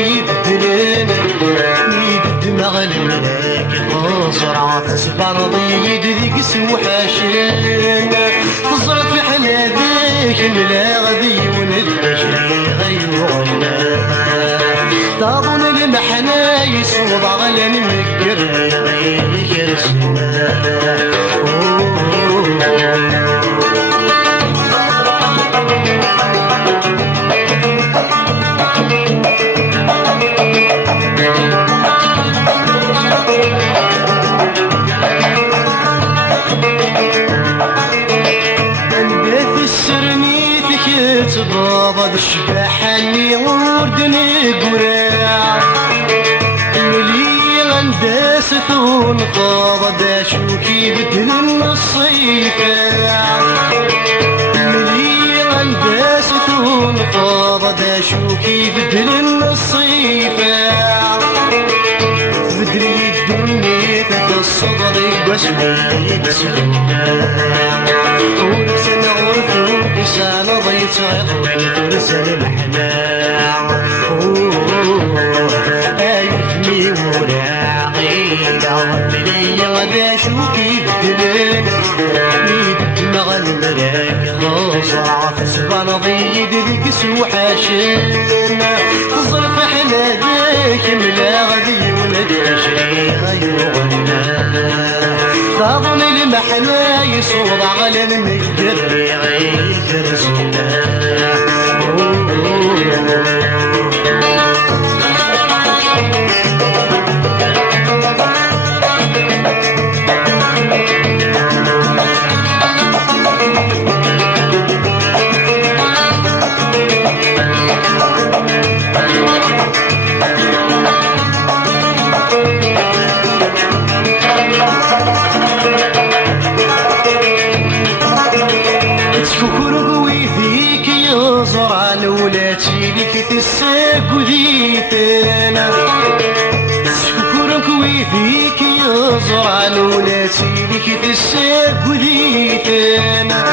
يبدلن يد مغلمك خسر عتصب رضي ذيك سوحاشن تزرط في حناديك ملا غدي ونلتشري غيورنا طابون المحنا يصوب على المكر غير كرسنا بابا الشباح اللي وردني قراع اللي غندست ونقاض داشو كي بدل النصيفة اللي غندست ونقاض داشو كي بدل النصيفة بدري الدنيا تتصدر واسمي بسلوكا ولسان عرفو بسان ضيت عطوك ولسان الحناع ايفني وراعي بلي غدا شوكي بدلن يد مغلمك خاصة عفصبان ضيد ذيك سوحاشن ظرف حناديك ملا غدي ونتشري غيرنا طابون المحنا يصوب على المقدر يغير رسولنا تساق ذيتنا شكرك ويديك يزرع لولاتي لك تساق ذيتنا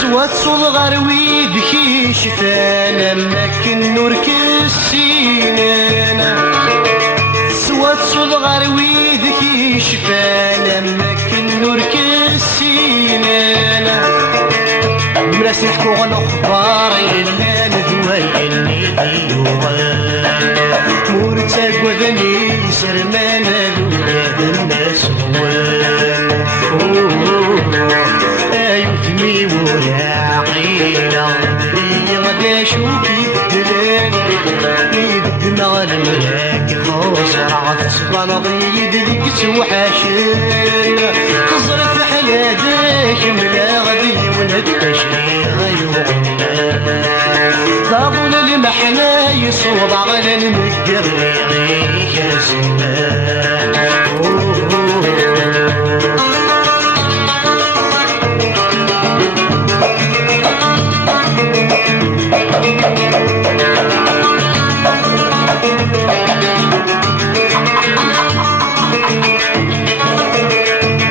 سوات صغر ويدك شفانا مكن نور كسيننا سوات صغر ويدك شفانا مكن نور كسيننا مراس نحكو على الاخبار الا ندوي اللي ديوان مورتك وذني سرمانا لولاد الناس هوان ايوثمي وراعينا اللي غدا شوكي بدلان يد مغلمك خاصر عتصبان ضيد ذيك سوحاشن تزرف حناديك ملا غدي ونتشري غيورنا طابون المحنا يصوب على المقدر غير سنان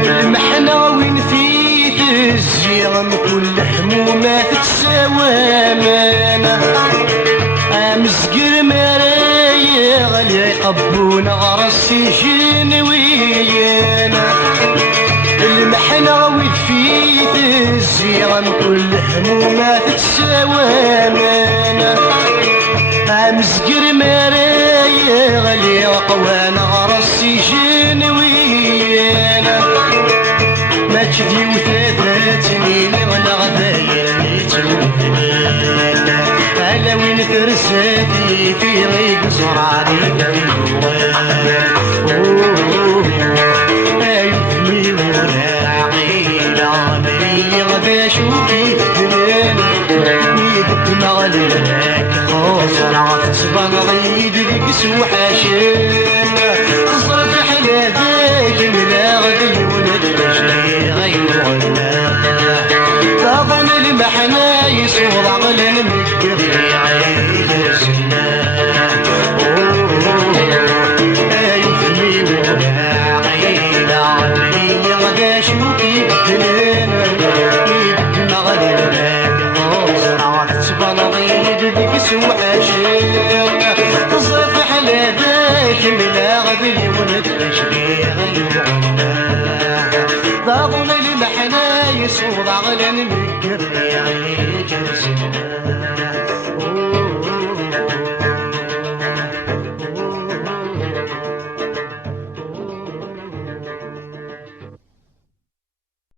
المحنا وين في تسجيرم كل حمومات تساوامنا امسقر مرايا غالي يقبونا غرسي جنويانا المحنا وين في تسجيرم كل حمومات تساوامنا امسقر مرايا غالي يقوانا غرسي جنويانا ما تشدي وثلاثاتني ولا غدايا نتوفنا على وين ترساتي في غيق زرعتي بالجوال ايوثمي وراعينا مري غدا شوكي بدلان يدك مغلمك خاصر عتصبان غيد ذيك سوحاشن تصرف حناديك ملا غدي ونتشري غيرنا طابون المحنا يصور على المقدر يعيد سنان ايوثمي وراعينا عمري غدا شوكي بدلان يدك مغلمك خاصر عتصبان غيد ذيك سوحاشن صودا غلان مكريعي